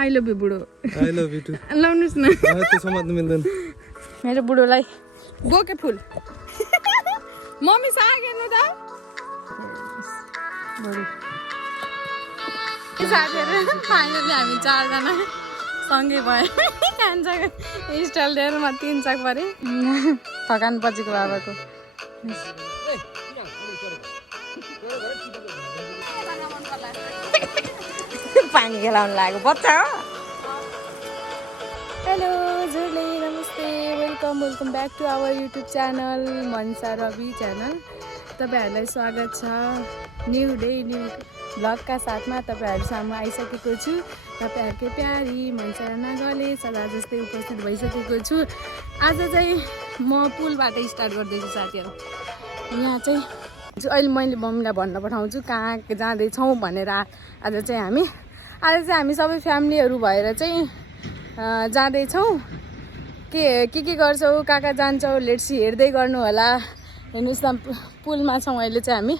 I love you बुढो I love you to लाउनुस् न त्यो समात्नु मिल्दैन मेरो बुढोलाई बोके फुल मम्मी साग हेर्नु त साथीहरू फाइनली हामी 4 जना सँगै भयो खान्छ स्टाइल दिएर म 3 चाक परे थकान पछिको बाबाको पानी खेलाउनु लाग्यो बच्चा हो हेलो हजुरले नमस्ते welcome back to our YouTube channel Mansa Ravi channel तपाईँहरूलाई स्वागत छ न्यू डे न्यू भ्लगका साथमा तपाईँहरूसम्म आइसकेको छु तपाईँहरूकै प्यारी मनसा नागले सदा जस्तै उपस्थित भइसकेको छु आज चाहिँ म पुलबाट स्टार्ट गर्दैछु साथीहरू यहाँ चाहिँ अहिले मैले मम्मीलाई भन्न पठाउँछु कहाँ जाँदैछौँ भनेर आज चाहिँ हामी सबै फ्यामिलीहरू भएर चाहिँ जाँदैछौँ के गर्छौँ कहाँ जान्छौँ लेट्सी हेर्दै गर्नु होला हेर्नुहोस् न पुलमा छौँ अहिले चाहिँ हामी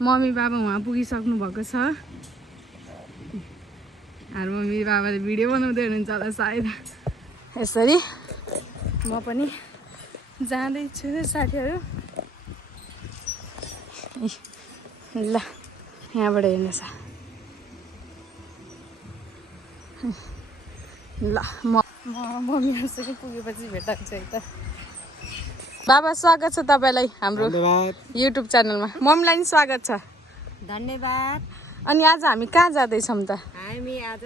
मम्मी बाबा उहाँ पुगिसक्नु भएको छ हाम्रो मम्मी बाबाले भिडियो बनाउँदै हुनुहुन्छ होला सायद यसरी म पनि जाँदैछु साथीहरू ल यहाँबाट हेर्नुहोस् ल मम्मीहरूसँग पुगेपछि भेट्छु है त बाबा स्वागत छ तपाईँलाई हाम्रो युट्युब च्यानलमा मम्मीलाई नि स्वागत छ धन्यवाद अनि आज हामी कहाँ जाँदैछौँ त हामी आज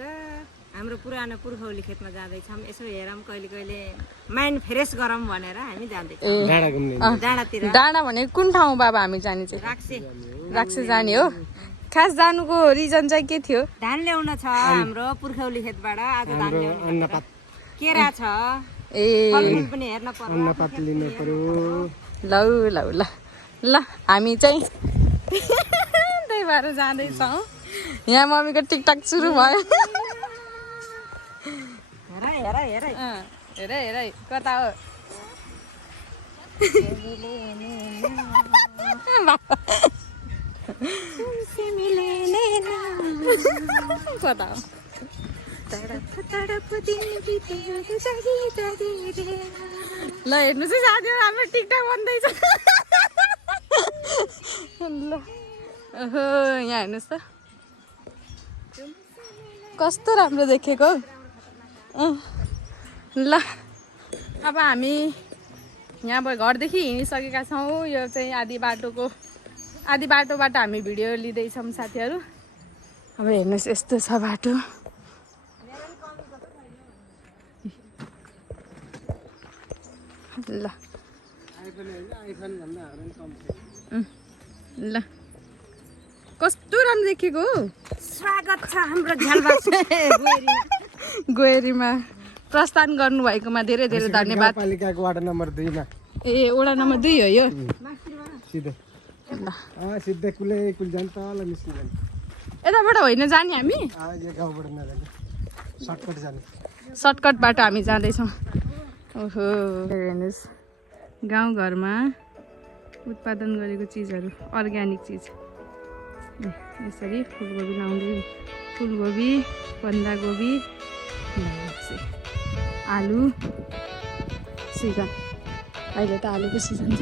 हाम्रो पुरानो पुर्खौली खेतमा जाँदैछौँ यसो हेरौँ कहिले माइन्ड फ्रेस गरौँ भनेर हामी जाँदैछौँ डाँडा भनेको कुन ठाउँ बाबा हामी जाने चाहिँ राक्से जाने हो खास जानुको रिजन चाहिँ के थियो धान ल्याउन छ हाम्रो पुर्खौली खेतबाट आज धान ल्याउनु केरा छ फलफुल पनि हेर्न पर्यो ल हामी चाहिँ त्यही भएर जाँदैछौँ यहाँ मम्मीको टिकटक सुरु भयो हेर कता हो कता हो ल हेर्नु चाहिँ साथीहरू हाम्रो टिकटक बन्दैछ ल ओहो यहाँ हेर्नुहोस् त कस्तो राम्रो देखेको ल अब हामी यहाँ घरदेखि हिँडिसकेका छौँ यो चाहिँ आधी बाटोबाट हामी भिडियो लिँदैछौँ साथीहरू अब हेर्नुहोस् यस्तो छ बाटो ल कस्तो राम्रो देखेको स्वागत छ हाम्रो झ्यालबास गोएरीमा प्रस्थान गर्नुभएकोमा धेरै धेरै धन्यवाद पालिकाको वार्ड नम्बर 2 मा ए वडा नम्बर 2 हो यो सिधै कुल जान्छ ल निस्किन्छ यताबाट होइन जाने हामी यो गाउँबाट नजाने सर्टकट बाटो हामी जाँदैछौँ ओहो हेर्नुहोस् गाउँघरमा उत्पादन गरेको चिजहरू अर्ग्यानिक चिज यसरी फुलकोपी लाउँदै फुलकोपी बन्दाकोपी आलु सिजन अहिले त आलुको सिजन छ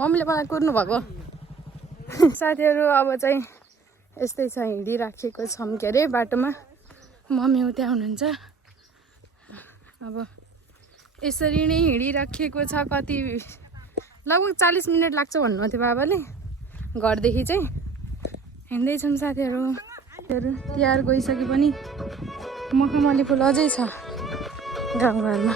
मम्मीले मलाई कुर्नु भएको साथीहरू अब चाहिँ यस्तै छ हिँडिराखेको छौँ के अरे बाटोमा मम्मी उता हुनुहुन्छ अब यसरी नै हिँडिराखेको छ कति लगभग 40 मिनट लाग्छ भन्नुभएको थियो बाबाले घरदेखि चाहिँ हिँड्दैछौँ साथीहरू तिहार गइसके पनि मखमली फुल अझै छ गाउँघरमा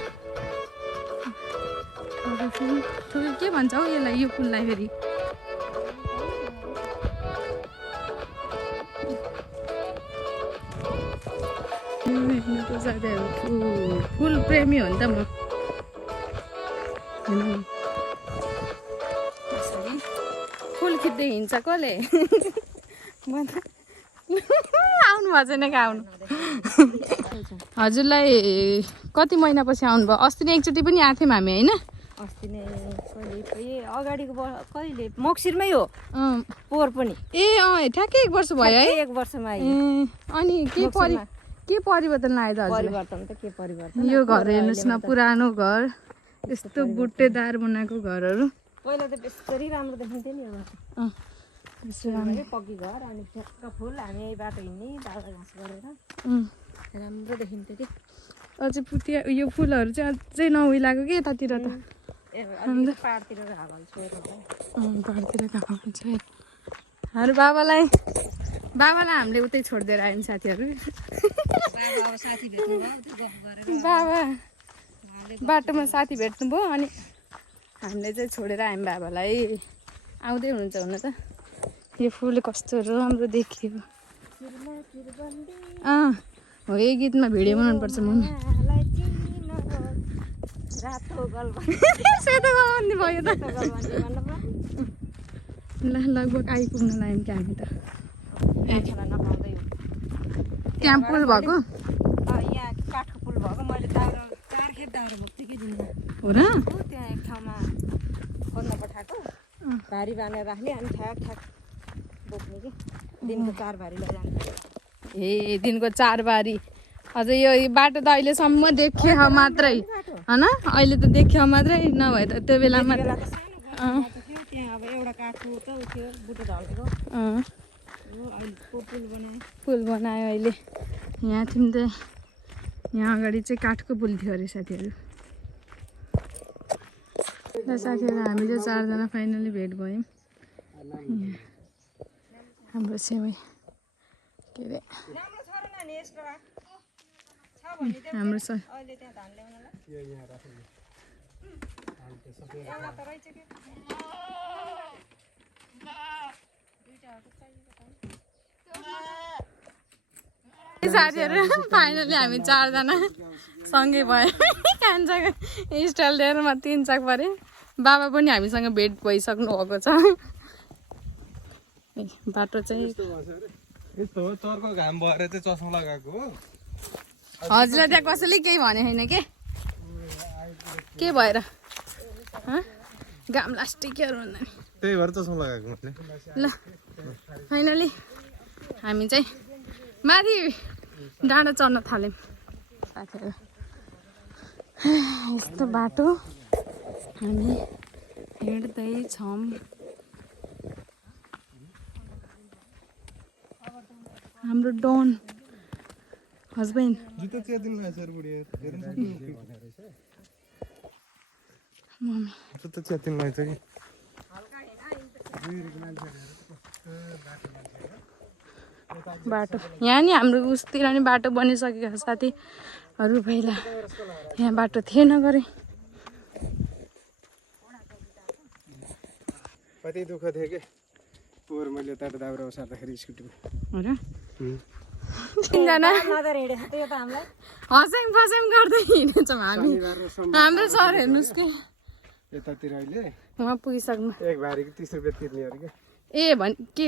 के भन्छ हौ यसलाई यो फुललाई फेरि फुल प्रेमी हो नि त म फुल खिच्दै हिँड्छ कसले आउनु भएको छैन कि आउनु हजुरलाई कति महिनापछि आउनुभयो अस्ति नै एकचोटि पनि आएको थियौँ हामी होइन अस्ति नै कहिले अगाडिको कहिले मक्सिरमै हो पोहोर पनि ए ठ्याक्कै 1 वर्ष भयो है 1 वर्षमा आयो अनि के परिवर्तन लाग्यो त हजुर परिवर्तन त के परिवर्तन यो घर हेर्नुहोस् न पुरानो घर यस्तो बुट्टेदार बनाएको घरहरू पहिला त बेसरी राम्रो देखिन्थ्यो नि अब पक्की घर अनि ठ्याक्क फुल हामी यही बाटो हिँड्ने दाउरा घाँस गरेर राम्रो देखिन्थ्यो कि अझै यो फुलहरू चाहिँ अझै नउइलाको कि यतातिर त पाहाडतिर हावा छोएर घरतिर गएको हुन्छ हाम्रो बाबालाई हामीले उतै छोडिदिएर आयौँ साथीहरू साथी भेट्नु भयो त्यो गफ गरेर बाबा बाटोमा साथी भेट्नुभयो अनि हामीले चाहिँ छोडेर आयौँ बाबालाई आउँदै हुनुहुन्छ हुन त यो फुल कस्तो राम्रो देखियो हो यही गीतमा भिडियो बनाउनुपर्छ मम्मी सेतो गलबन्दी भयो त ल लगभग आइपुग्न लाग्यौँ कि हामी त त्यहाँ पुल भएको यहाँ काठको पुल भएको मैले दाउरा 4 खेप दाउरा बोक्थेँ कि दिनमा हो र त्यहाँ एक ठाउँमा खन्न पठाएको भारी बाँधेर राख्ने अनि ठ्याक बोक्ने कि दिनको 4 भारी लैजाने ए दिनको 4 बारी अझै यो बाटो त अहिलेसम्म देखियो मात्रै होइन अहिले त देखियो मात्रै नभए त त्यो बेलामा त्यहाँ अब एउटा काठको त थियो बुटो ढल्केको पुल बनायो अहिले यहाँ थियौँ त यहाँ अगाडि चाहिँ काठको पुल थियो अरे साथीहरू र साथीहरू हामी चाहिँ 4 जना फाइनली भेट भयौँ हाम्रो छेउै के अरे हाम्रो सर साथीहरू फाइनली हामी 4 जना सँगै भयो कान्छा स्टाइल लिएर म 3 चाक परेँ बाबा पनि हामीसँग भेट भइसक्नु भएको छ बाटो चाहिँ यस्तो हो चर्को घाम भएर चाहिँ चस्मा लगाएको हो हजुरलाई त्यहाँ कसैले केही भने छैन के भएर घाम लास्टिकहरू भन्दा त्यही भएर चस्मा लगाएको मैले ल फाइनली हामी चाहिँ माथि डाँडा चढ्न थाल्यौँ साथीहरू यस्तो बाटो हामी हिँड्दैछौँ हाम्रो डन हस्बेन्ड जुत्ता च्यातिनु रहेछ अरे बुढी मम्मी जुत्ता च्यातिनु रहेछ कि बाटो यहाँ नि हाम्रो उसतिर नि बाटो बनिसकेको छ साथीहरू पहिला यहाँ बाटो थिएन गरे कति दुःख थियो कि पोहोर मैले यता दाउरा सार्दाखेरि स्कुटीमा हो र 3 जना हस्याङ फस्याङ गर्दै हिँडेछौँ हामी हाम्रो सर हेर्नुहोस् के यतातिर अहिले उहाँ पुगिसक्नु एक भारीको 30 रुपियाँ तिर्ने अरे के के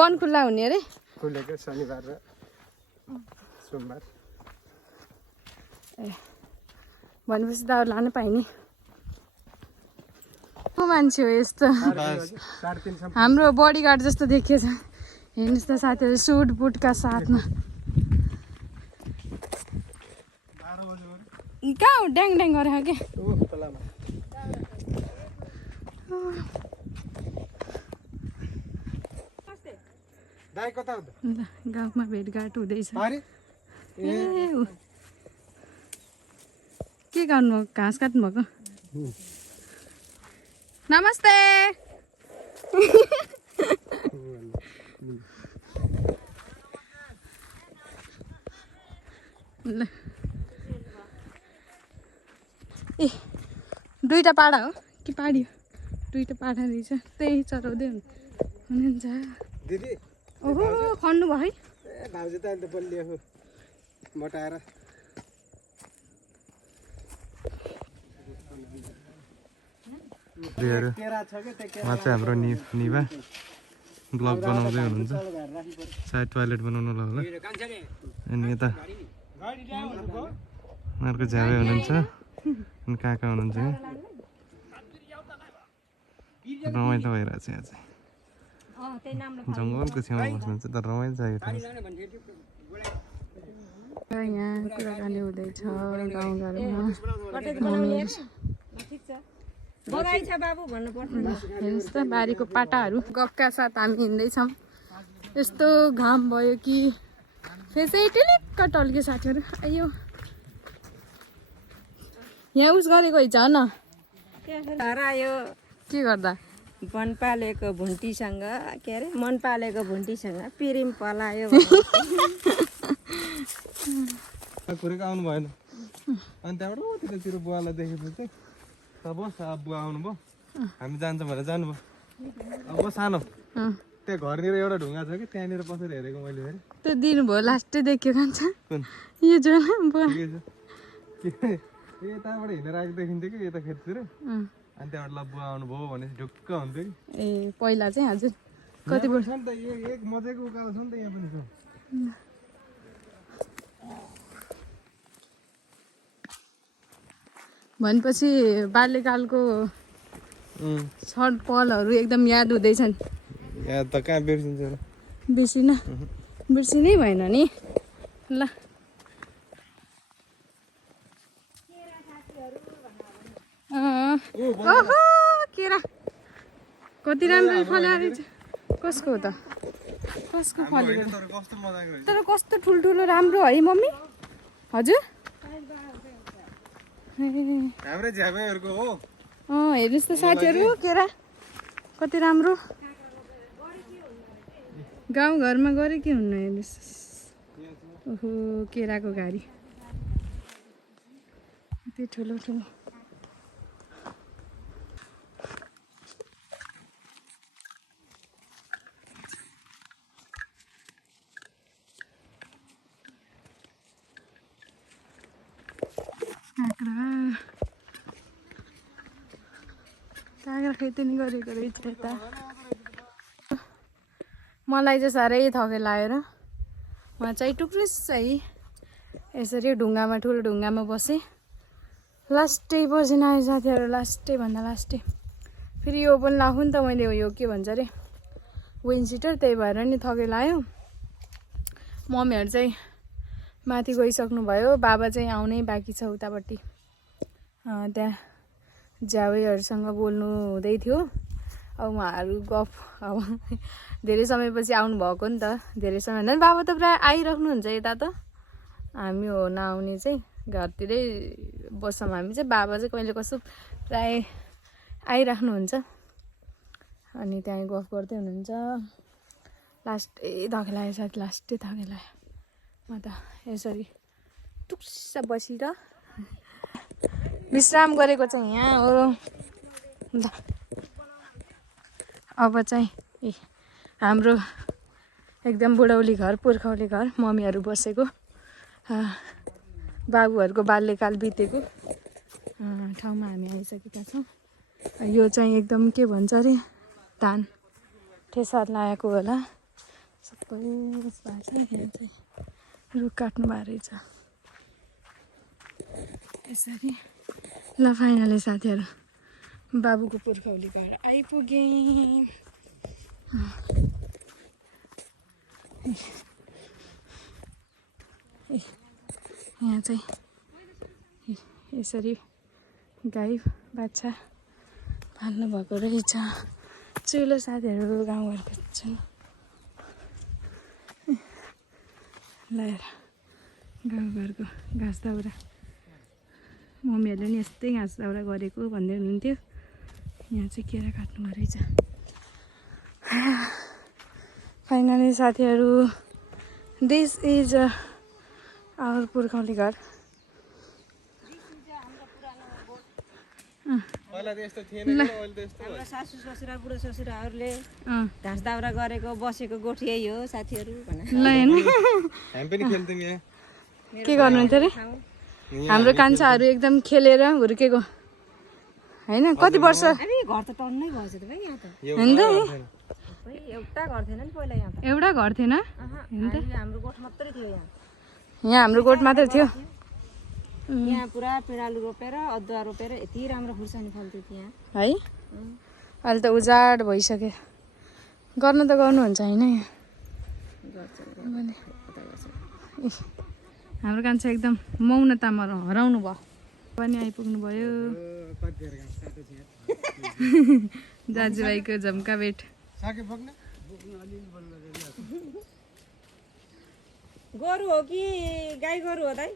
वन खुल्ला हुने अरे खुलेको शनिबार र सोमबार भनेपछि त लानु पाइने को मान्छे हो यस्तो हाम्रो बडीगार्ड जस्तो देखिएछ हेर्नुहोस् त साथीहरू सुट बुटका साथमा कहाँ हो ड्याङ ड्याङ गरेको के गाउँमा भेटघाट हुँदैछ के गर्नु घाँस काट्नु भएको नमस्ते ल ए 2टा पाडा हो कि पाडी हो 2टा पाडा रहेछ त्यही चराउँदै हुनुहुन्छ दिदी ओहो खन्नु भयो है ए भाउजू त अहिले बलिएको मोटाएर उहाँ चाहिँ हाम्रो निभा ब्लग बनाउँदै हुनुहुन्छ सायद टोयलेट बनाउनु होला अनि यता उनीहरूको झ्याबै हुनुहुन्छ अनि काका हुनुहुन्छ रमाइलो भइरहेको छ यहाँ चाहिँ जङ्गलको छेउमा बस्नुहुन्छ तर रमाइलो छ यो ठाउँ यहाँ कुराकानी हुँदैछ गाउँघरमा हेर्नुहोस् त बारीको पाटाहरू गफका साथ हामी हिँड्दैछौँ यस्तो घाम भयो कि फेसै टिलिक्क टल्के साथीहरू आयो यहाँ उस गरेको हिजो न हरायो के गर्दा मन पालेको भुन्टीसँग के अरे मन पालेको भुन्टीसँग पिरिम पलायो कुरेको आउनु भएन अनि त्यहाँबाट त्यतातिर बुवालाई देखेपछि बस अब बुवा आउनुभयो हामी जान्छ भनेर जानुभयो अब सानो त्यहाँ घरनिर एउटा ढुङ्गा छ कि त्यहाँनिर पसेर हेरेको मैले फेरि त्यो दिनुभयो लास्टै देख्यो कान्छ कुन यो जुन यताबाट हिँडेर आएको देखिन्थ्यो कि यता खेततिर अनि त्यहाँबाट ल बुवा आउनुभयो भनेपछि ढुक्क हुन्थ्यो कि ए पहिला चाहिँ हजुर कति छ नि त एक मजाको उकालो छ नि त यहाँ पनि छ भनेपछि बाल्यकालको छट पलहरू एकदम याद हुँदैछन् यहाँ त कहाँ बिर्सिन्छ र बिर्सिन बिर्सिनै भएन नि ल ओहो केरा कति राम्रो फल्यो कसको हो त कसको फल्यो तर कस्तो ठुल्ठुलो राम्रो है मम्मी हजुर हाम्रै झ्याबैहरूको हो हेर्नुहोस् त साथीहरू केरा कति राम्रो गाउँघरमा गरे के हुन्न हेर्नुहोस् ओहो केराको घारी कति ठुलो ठुलो काँक्रा खेती नि गरेको रहेछ यता मलाई चाहिँ साह्रै थके लागेर म चाहिँ टुक्रिस चाहिँ यसरी ढुङ्गामा ठुलो ढुङ्गामा बसेँ लास्टै बसिन आयो साथीहरू लास्टै भन्दा लास्टै फेरि यो पनि लाखु नि त मैले यो के भन्छ अरे विन्ड सिटर त्यही भएर नि थके लाग्यो मम्मीहरू चाहिँ माथि गइसक्नु भयो बाबा चाहिँ आउनै बाँकी छ उतापट्टि त्यहाँ झ्याउहरूसँग बोल्नु हुँदै थियो अब उहाँहरू गफ अब धेरै समयपछि आउनुभएको नि त धेरै समय भन्दा पनि बाबा त प्रायः आइराख्नुहुन्छ यता त हामी हो नआउने चाहिँ घरतिरै बस्छौँ हामी चाहिँ बाबा चाहिँ कहिले कसो प्रायः आइराख्नुहुन्छ अनि त्यहाँ गफ गर्दै हुनुहुन्छ लास्टै थके लाग्यो साथी लास्टै थके लाग्यो म त यसरी टुक्स बसेर विश्राम गरेको चाहिँ यहाँ हो ल अब चाहिँ हाम्रो एकदम बुढौली घर पुर्खौली घर मम्मीहरू बसेको बाबुहरूको बाल्यकाल बितेको ठाउँमा हामी आइसकेका छौँ यो चाहिँ एकदम के भन्छ अरे धान ठेसार लगाएको होला सबै भएको छ यहाँ चाहिँ रुख काट्नु भएको रहेछ यसरी ल फाइनली साथीहरू बाबुको पुर्खौली घर आइपुगेँ यहाँ चाहिँ यसरी गाई बाछा पाल्नु भएको रहेछ चुलो साथीहरू गाउँघरको छन् ल्याएर गाउँघरको घाँस दाउरा मम्मीहरूले नि यस्तै घाँस दाउरा गरेको भन्दै हुनुहुन्थ्यो यहाँ चाहिँ केरा काट्नु रहेछ फाइनली साथीहरू दिस इज आवर पुर्खौली घर हाम्रो सासू ससुरा बुढो ससुराहरूले घाँस दाउरा गरेको बसेको गोठी यही हो साथीहरू ल होइन हामी पनि खेल्थ्यौँ यहाँ के गर्नुहुन्थ्यो अरे हाम्रो कान्छाहरू एकदम खेलेर हुर्केको होइन कति वर्ष घर त टन्नै भएछ त भाइ यहाँ त होइन त एउटा घर थिएन नि पहिला यहाँ त एउटा घर थिएन हाम्रो गोठ मात्रै थियो यहाँ यहाँ हाम्रो गोठ मात्रै थियो यहाँ पुरा पिँडालु रोपेर अदुवा रोपेर यति राम्रो खुर्सानी फल्थ्यो त्यहाँ है अहिले त उजाड भइसक्यो गर्नु त गर्नुहुन्छ होइन हाम्रो कान्छा एकदम मौनतामा हराउनु भयो पनि आइपुग्नु भयो दाजुभाइको झम्का बेट गोरु हो कि गाई गोरु हो दाइ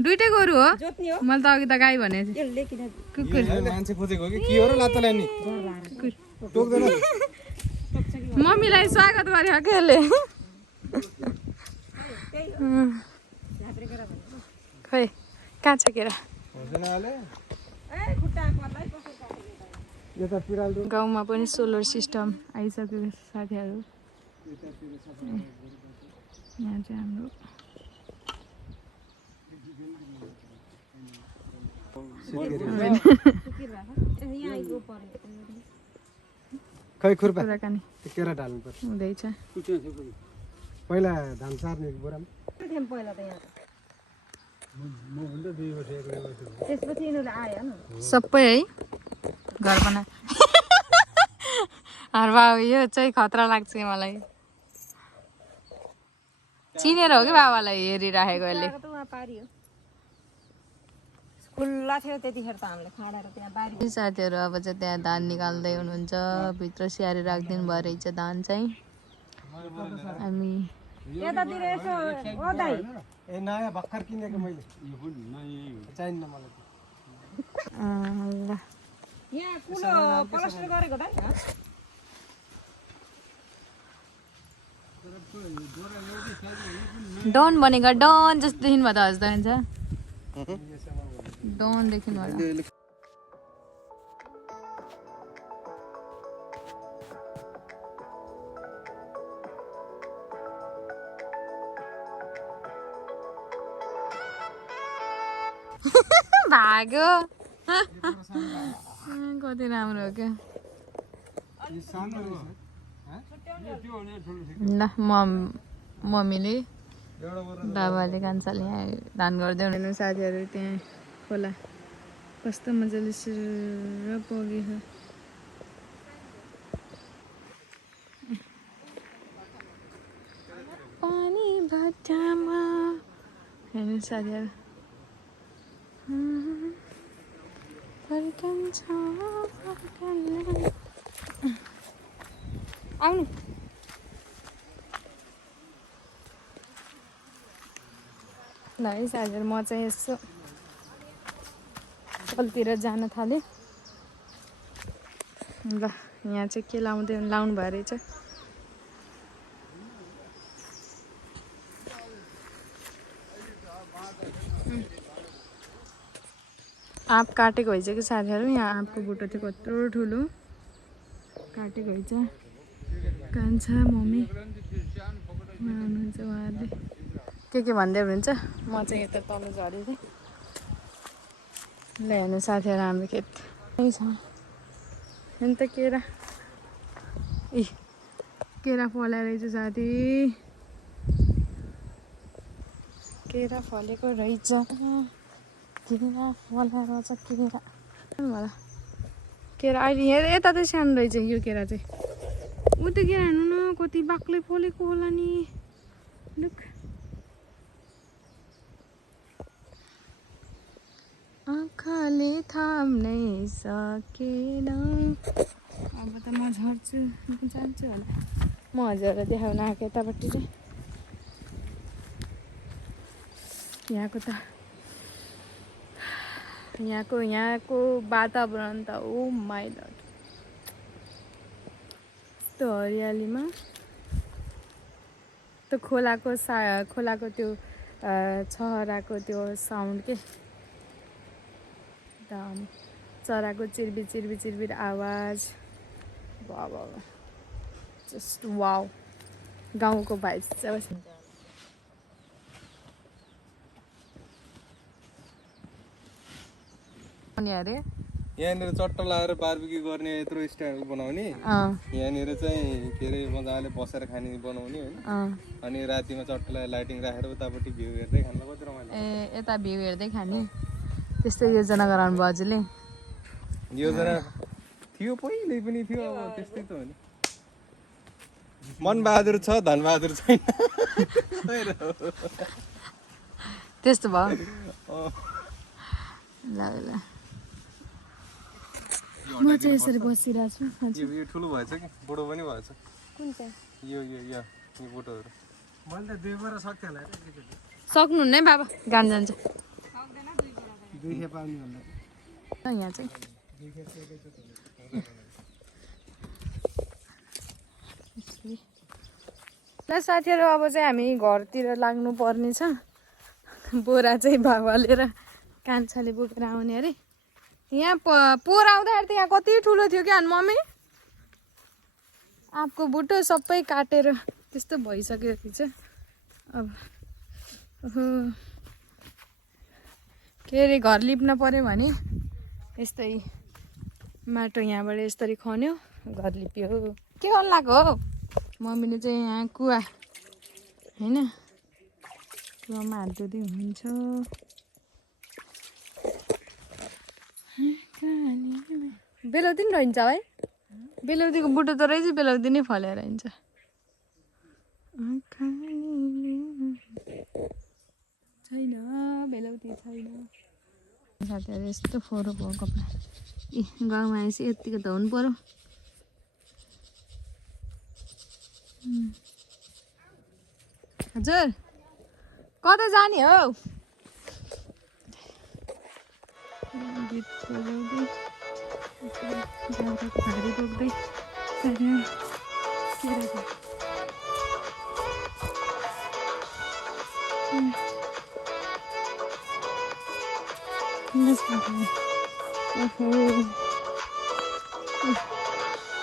दुइटै गोरु हो जोत्ने हो मैले त अघि त गाई भने यसले किन कुकुर मान्छे खोजेको कि के हो र लात्तलाई नि टोक्दैन मम्मीलाई स्वागत गरे के यसले खै कहाँ छ केरा हुँदैन अहिले ए खुट्टा पर्लाई कसो काट्यो यता पिरालु गाउँमा पनि सोलर सिस्टम आइसकेको साथीहरू यहाँ चाहिँ हाम्रो यहाँ आइगयो पर्यो खै खुर्पा कुराकानी त्यो केरा ढाल्नु पर्छ हुँदैछ पहिला धान सार्ने बोरामा थियौँ पहिला त यहाँ त्यसपछि यिनीहरूले आयो न सबै है घर बना बाबु यो चाहिँ खतरा लाग्छ मलाई चिनेर हो कि बाबालाई हेरिराखेको यसले त उहाँ पारियो खुल्ला थियो त्यतिखेर त हामीले खाँडेर त्यहाँ बारी साथीहरू अब चाहिँ त्यहाँ धान निकाल्दै हुनुहुन्छ भित्र स्याहारी राखिदिनु भयो रहेछ धान चाहिँ हामी यतातिर यसो ओ दाइ ए नयाँ भर्खर किनेको मैले चाहिन्न मलाई ल यहाँ कुलो प्लास्टर गरेको दाइ डन भनेको डन जस्तो देखिनु भयो त हजुर हुन्छ डन देखिनु भयो भाग्यो कति राम्रो हो क्या ल मम्मीले बाबाले कान्छाले यहाँ धान गर्दै हुनु साथीहरू त्यहाँ खोला कस्तो मजाले सिर बगेछ पानी भट्टामा हेर्नु साथीहरू आउनु ल है साथीहरू म चाहिँ यसो कलतिर जान थालेँ ल यहाँ चाहिँ के लाउनु भयो रहेछ आँप काटेको रहेछ कि साथीहरू यहाँ आँपको बुट्टा चाहिँ कत्रो ठुलो काटेको रहेछ कान्छा मम्मी हुनुहुन्छ उहाँहरूले के भन्दै हुनुहुन्छ म चाहिँ यता तल झरेँ थिएँ ल हेर्नु साथीहरू हाम्रो खेत छ अन्त केरा ए केरा फलाएर रहेछ साथी केरा फलेको रहेछ केरा फलाएर छ केरा होला केरा अहिले यता चाहिँ सानो रहेछ यो केरा चाहिँ ऊ त्यो केरा हेर्नु न कति बाक्लै फलेको होला नि लुक आँखाले थाम्नै सकेन अब त म झर्छु जान्छु होला म हजुरलाई देखाउन आएको यतापट्टि चाहिँ यहाँको वातावरण त ओ माइ लर्ड यस्तो हरियालीमा त्यो खोलाको त्यो छहराको त्यो साउन्ड के चराको चिरबिर आवाज वाह जस्ट वाउ गाउँको भाइब्स चाहिँ अनि अरे यहाँनिर चट्टा लगाएर बार्बिक्यू गर्ने यत्रो स्ट्यान्ड बनाउने यहाँनिर चाहिँ के अरे मजाले बसेर खाने बनाउने होइन अनि रातिमा चट्टालाई लाइटिङ राखेर उतापट्टि भ्यू हेर्दै खानु कति रमाइलो ए यता भ्यू हेर्दै खाने त्यस्तै योजना गराउनु भयो हजुरले योजना थियो पहिले पनि थियो अब त्यस्तै त हो नि मनबहादुर छ धनबहादुर छैन त्यस्तो भयो ल ल म चाहिँ यसरी बसिरहेको छु यो ठुलो भएछ कि बुढो पनि भएछ कुन चाहिँ यो बुढोहरू मैले त 2 बरा सक्थेँ होला सक्नुहुन्न है बाबा गान जान्छ दुई खेप आउने भन्दा यहाँ चाहिँ ल साथीहरू अब चाहिँ हामी घरतिर लाग्नु पर्ने छ बोरा चाहिँ बाबाले र कान्छाले बोकेर आउने अरे यहाँ पोहोर आउँदाखेरि त यहाँ कति ठुलो थियो क्या मम्मी आँपको बुटो सबै काटेर त्यस्तो भइसक्यो रहेछ अब के अरे घर लिप्न पर्यो भने यस्तै माटो यहाँबाट यसरी खन्यो घर लिप्यो के गर्नु लाग्यो हो मम्मीले चाहिँ यहाँ कुवा होइन कुवामा हात धुँदै हुनुहुन्छ बेलौती नि रहन्छ है बेलौतीको बुटो त रहेछ बेलौती नै फलेर हिँड्छ छैन बेलौती छैन साथीहरू यस्तो फोहोर भयो कपडा ए गाउँमा आएपछि यत्तिको त हुनु पर्यो हजुर कता जाने हो गीत बजाउँदै भारी बोक्दै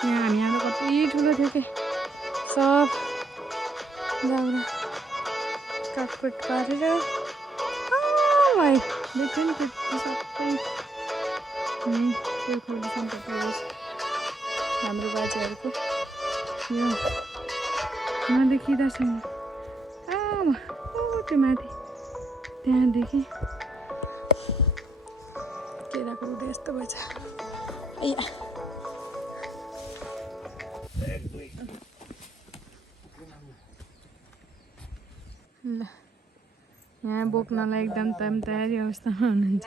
यहाँ हामी यहाँ त कति ठुलो थियो कि सब दाउरा काटकुट पारेर भाइ देख्यो नि त्यो सबै त्यो खोलिसम्म हाम्रो बाजेहरूको यो नदेखिँदासम्म त्यो माथि त्यहाँदेखि केराको बुढो यस्तो भएछ ए ल यहाँ बोक्नलाई एकदम तयारी अवस्थामा हुनुहुन्छ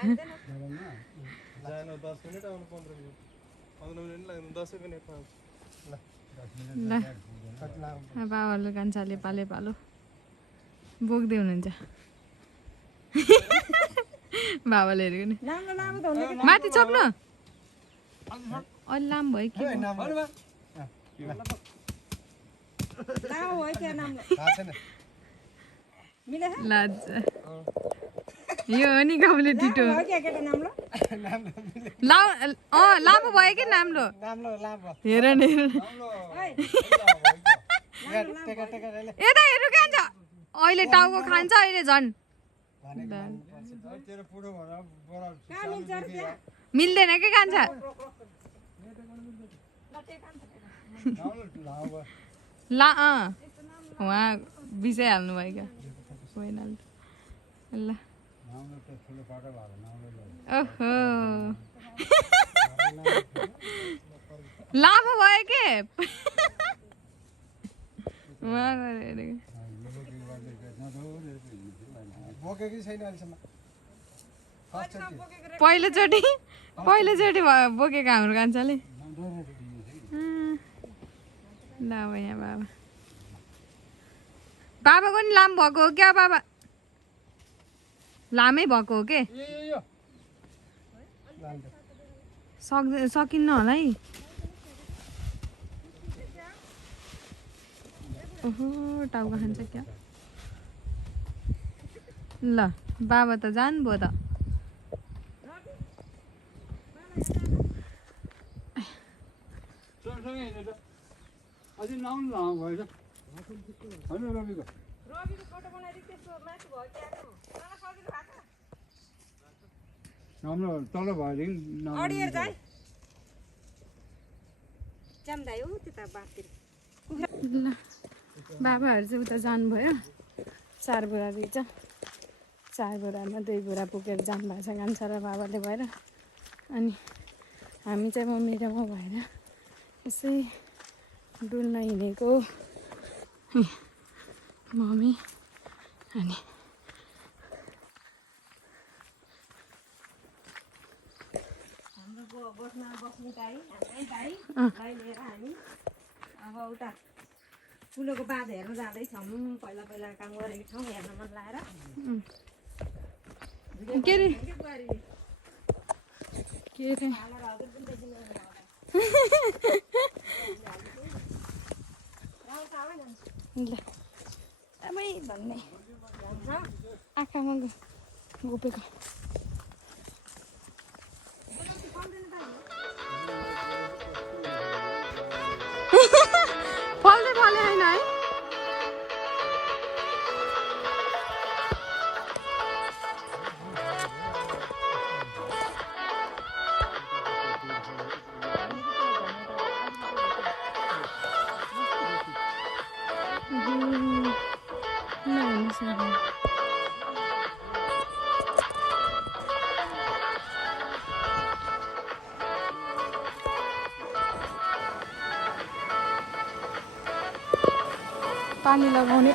जानु 10 मिनेट आउनु 15 मिनेट 15 मिनेट लाग्नु 10 मिनेट पाउँछ ल बाबाहरूले कान्छाले पाले पालो बोक्दै हुनुहुन्छ बाबाले हेरेको नि माथि चप्नु अलि लामो भयो कि लाज यो हो नि गाउँले टिटो लामो भयो कि नाम्लो हेर न यता हेर्नु कान्छ अहिले टाउको खान्छ अहिले झन् मिल्दैन के कान्छ ला उहाँ बिसाइहाल्नु भयो क्या ल ओहो लामो भयो के पहिलोचोटि बोकेको हाम्रो कान्छाले ल अब यहाँ बाबाको नि लामो भएको हो क्या बाबा लामै भएको हो के सकिन्न होला है ओहो टाउको खान्छ क्या ल बाबा त जानुभयो त हाम्रो तल भयो अडिएर जाए जान्दै हो त्यता बाटतिर ल बाबाहरू चाहिँ उता जानुभयो 4 बोरा रहेछ 4 बोरामा 2 बोरा पुगेर जानुभएको छ कान्छा र बाबाले भएर अनि हामी चाहिँ मम्मी र म भएर यसै डुल्न हिँडेको मम्मी अनि हाम्रो बस्ने गाई हाम्रै गाई लिएर हामी अब उता फुलेको बाँध हेर्न जाँदैछौँ पहिला काम गरेको ठाउँ हेर्न मन लागेर के अरे ल अबै भन्ने आँखामा गोपेको फल्दै फले होइन है पानी लगाउने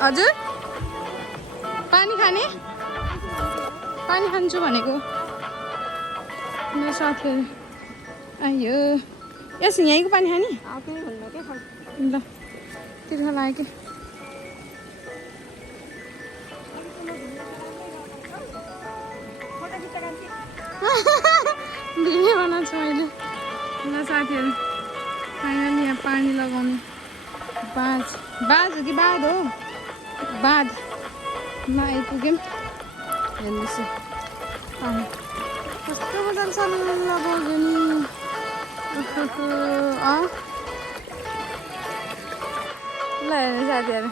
हजुर पानी खाने पानी खान्छु भनेको मेरो साथीहरू आयो यस यहीँको पानी खाने पनि भन्नु के ल तिर्खा लाग्यो कि भिडियो बनाउँछु मैले ल साथीहरू फाइनली यहाँ पानी लगाउने बाँझ हो कि बाँध हो बाँधमा आइपुग्यौँ हेर्नुहोस् पानी कस्तो मजाले सल्ल बग्यो नि ल हेर्नु साथीहरू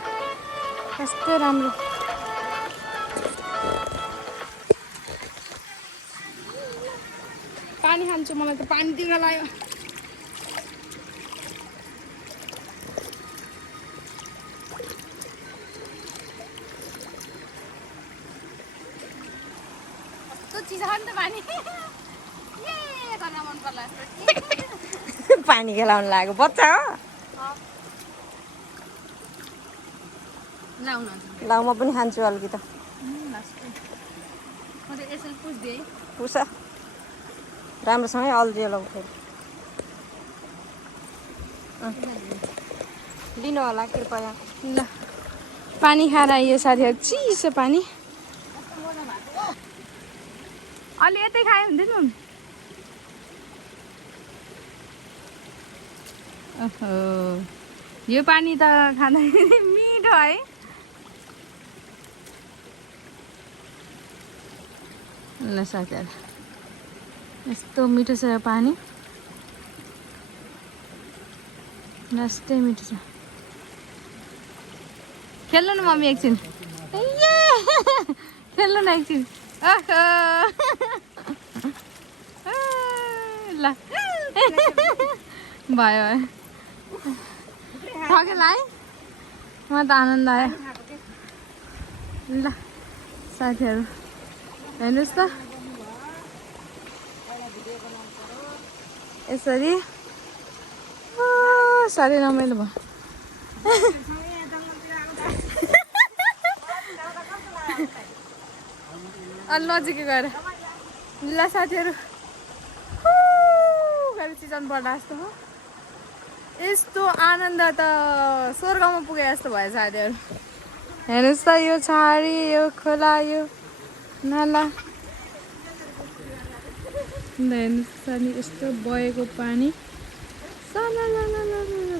कस्तो राम्रो पानी खान्छु मलाई त पानी दिन लाग्यो पानी खेलाउनु लाग्यो बच्चा हो ल म पनि खान्छु अलिकति पुसा राम्रोसँगै अल्झियो ल फेरि लिनु होला कृपया ल पानी खाएर आइयो साथीहरू चिसो पानी अलि यतै खायो हुन्थ्यो नि ओहो यो पानी त खाँदाखेरि मिठो है ल साथीहरू यस्तो मिठो छ यो पानी यस्तै मिठो छ खेल्नु न मम्मी एकछिन खेल्नु न एकछिन ल भयो थकेला है म त आनन्द आयो ल साथीहरू हेर्नुहोस् त यसरी साह्रै रमाइलो भयो अलि नजिकै गएर ल साथीहरू गएर चिजन पर्ला जस्तो हो यस्तो आनन्द त स्वर्गमा पुगे जस्तो भयो साथीहरू हेर्नुहोस् त यो छाडी यो खोला यो नाला हेर्नुहोस् अनि यस्तो बगेको पानी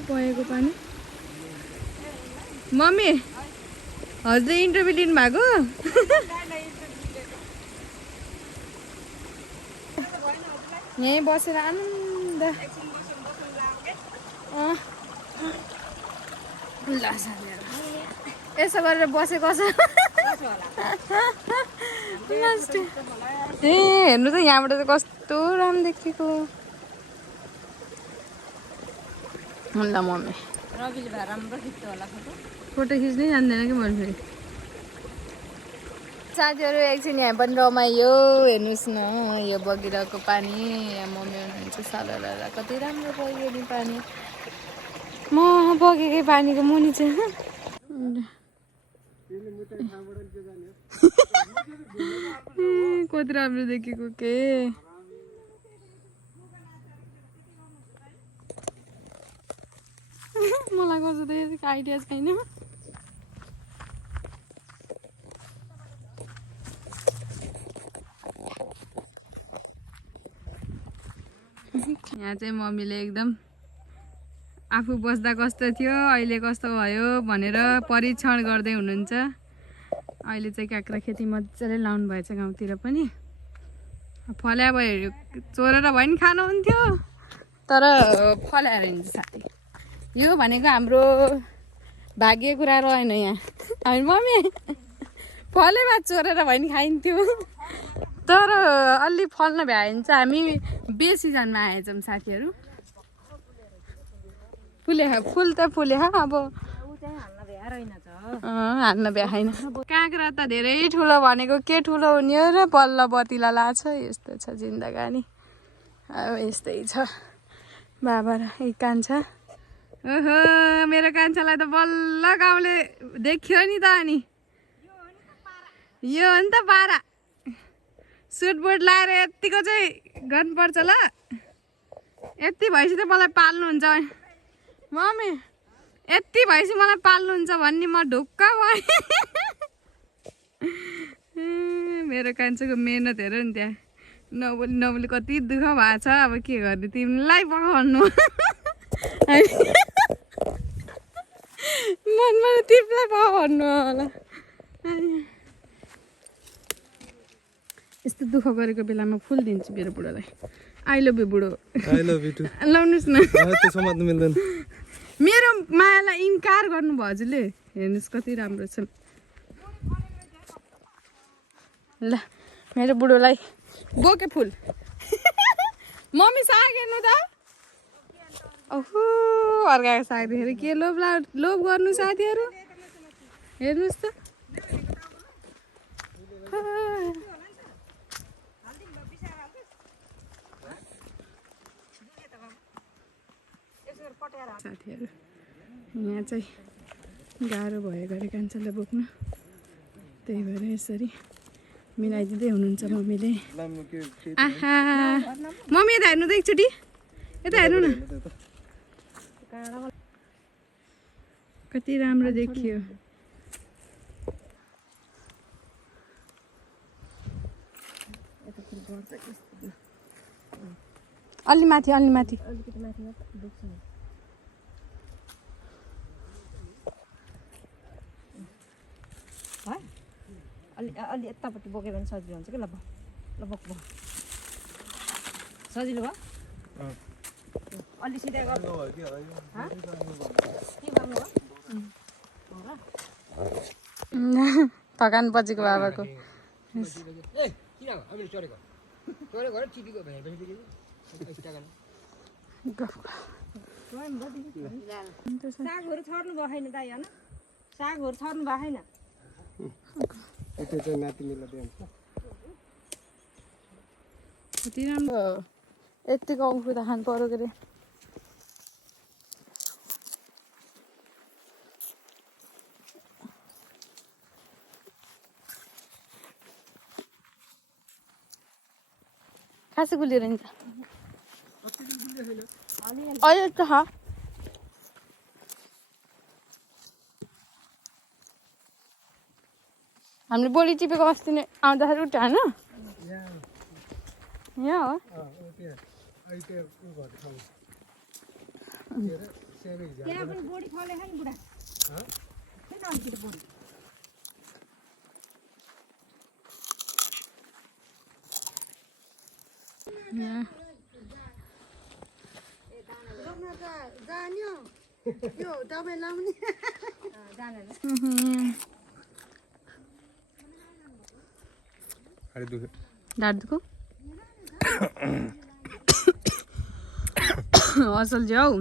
बगेको पानी मम्मी हजुरले इन्टरभ्यू लिनुभएको यहीँ बसेर आनन्द ल साथीहरू यसो गरेर बसेको छ ए हेर्नु त यहाँबाट त कस्तो राम्रो देखेको ल मम्मी रविले भए राम्रो खिच्छ होला फोटो खिच्नै जान्दैन कि मैले फेरि साथीहरू एकछिन यहाँ पनि रमाइयो हेर्नुहोस् न यो बगिरहेको पानी मम्मी हुनुहुन्छ साला कति राम्रो बग्यो नि पानी म बगेकै पानीको मुनि चाहिँ कति राम्रो देखेको के मलाई गर्छ त आइडिया छैन यहाँ चाहिँ मम्मीले एकदम आफू बस्दा कस्तो थियो अहिले कस्तो भयो भनेर परीक्षण गर्दै हुनुहुन्छ अहिले चाहिँ काँक्रा खेती मजाले लाउनु भएछ गाउँतिर पनि फल्या भयो चोरेर भयो नि खानुहुन्थ्यो तर फल्याएर हिँड्छ साथी यो भनेको हाम्रो भाग्य कुरा रहेन यहाँ हामी मम्मी फलेमा चोरेर भयो नि खाइन्थ्यो तर अलि फल्न भ्यायो भने चाहिँ हामी बेसिजनमा आएछौँ साथीहरू फुले फुल त फुले अब हाल्न भ्याएन काँक्रा त धेरै ठुलो भनेको के ठुलो हुने हो र बल्ल बतिला लाग्छ यस्तो छ जिन्दगानी अब यस्तै छ बाबा र एक कान्छा ओहो मेरो कान्छालाई त बल्ल गाउँले देख्यो नि त अनि यो हो नि त पारा सुटबुट लाएर यतिको चाहिँ गर्नुपर्छ ल यति भएपछि त मलाई पाल्नुहुन्छ मम्मी यति भएपछि मलाई पाल्नुहुन्छ भन्ने म ढुक्क भएँ मेरो कान्छाको मेहनत हेर नि त्यहाँ नबोली नबोली कति दुःख भएको छ अब के गर्ने तिमीलाई पकाउनु मनमा तिमीलाई पकाउनु होला यस्तो दुःख गरेको बेलामा फुल दिन्छु मेरो बुढोलाई आई लभ यु बुढो आई लभ यु टु लाउनुहोस् न त्यो समात्नु मिल्दैन मेरो मायालाई इन्कार गर्नुभयो हजुरले हेर्नुहोस् कति राम्रो छ ल मेरो बुढोलाई बोके फुल मम्मी साग हेर्नु त ओहो अर्काको साग देखेर के लोभ गर्नु साथीहरू हेर्नुहोस् त साथीहरू यहाँ चाहिँ गाह्रो भयो गरे कान्छालाई बोक्नु त्यही भएर यसरी मिलाइदिँदै हुनुहुन्छ मम्मीले आहा मम्मी यता हेर्नु त एकचोटि यता हेर्नु न कति राम्रो देखियो अलि माथि अलि यतापट्टि बोक्यो भने सजिलो हुन्छ कि ल बोक सजिलो भयो अलि सिधा गर्नु के गर्नु थकान पछिको बाबाको सागहरू छर्नु भयो छैन दाइ होइन सागहरू छर्नु भयो छैन कति राम्रो यतिको औँखु त खानु पर्यो के अरे खासै गुलिएर नि त अहिले त खा हामीले बोली टिपेको अस्ति नै आउँदाखेरि उठ्यो होइन यहाँ हो त्यहाँ पनि बोडी फलेछ नि बुढा किन अलिकति बोडी खाली दुख्यो ढाड दुखो असल चाहिँ हौ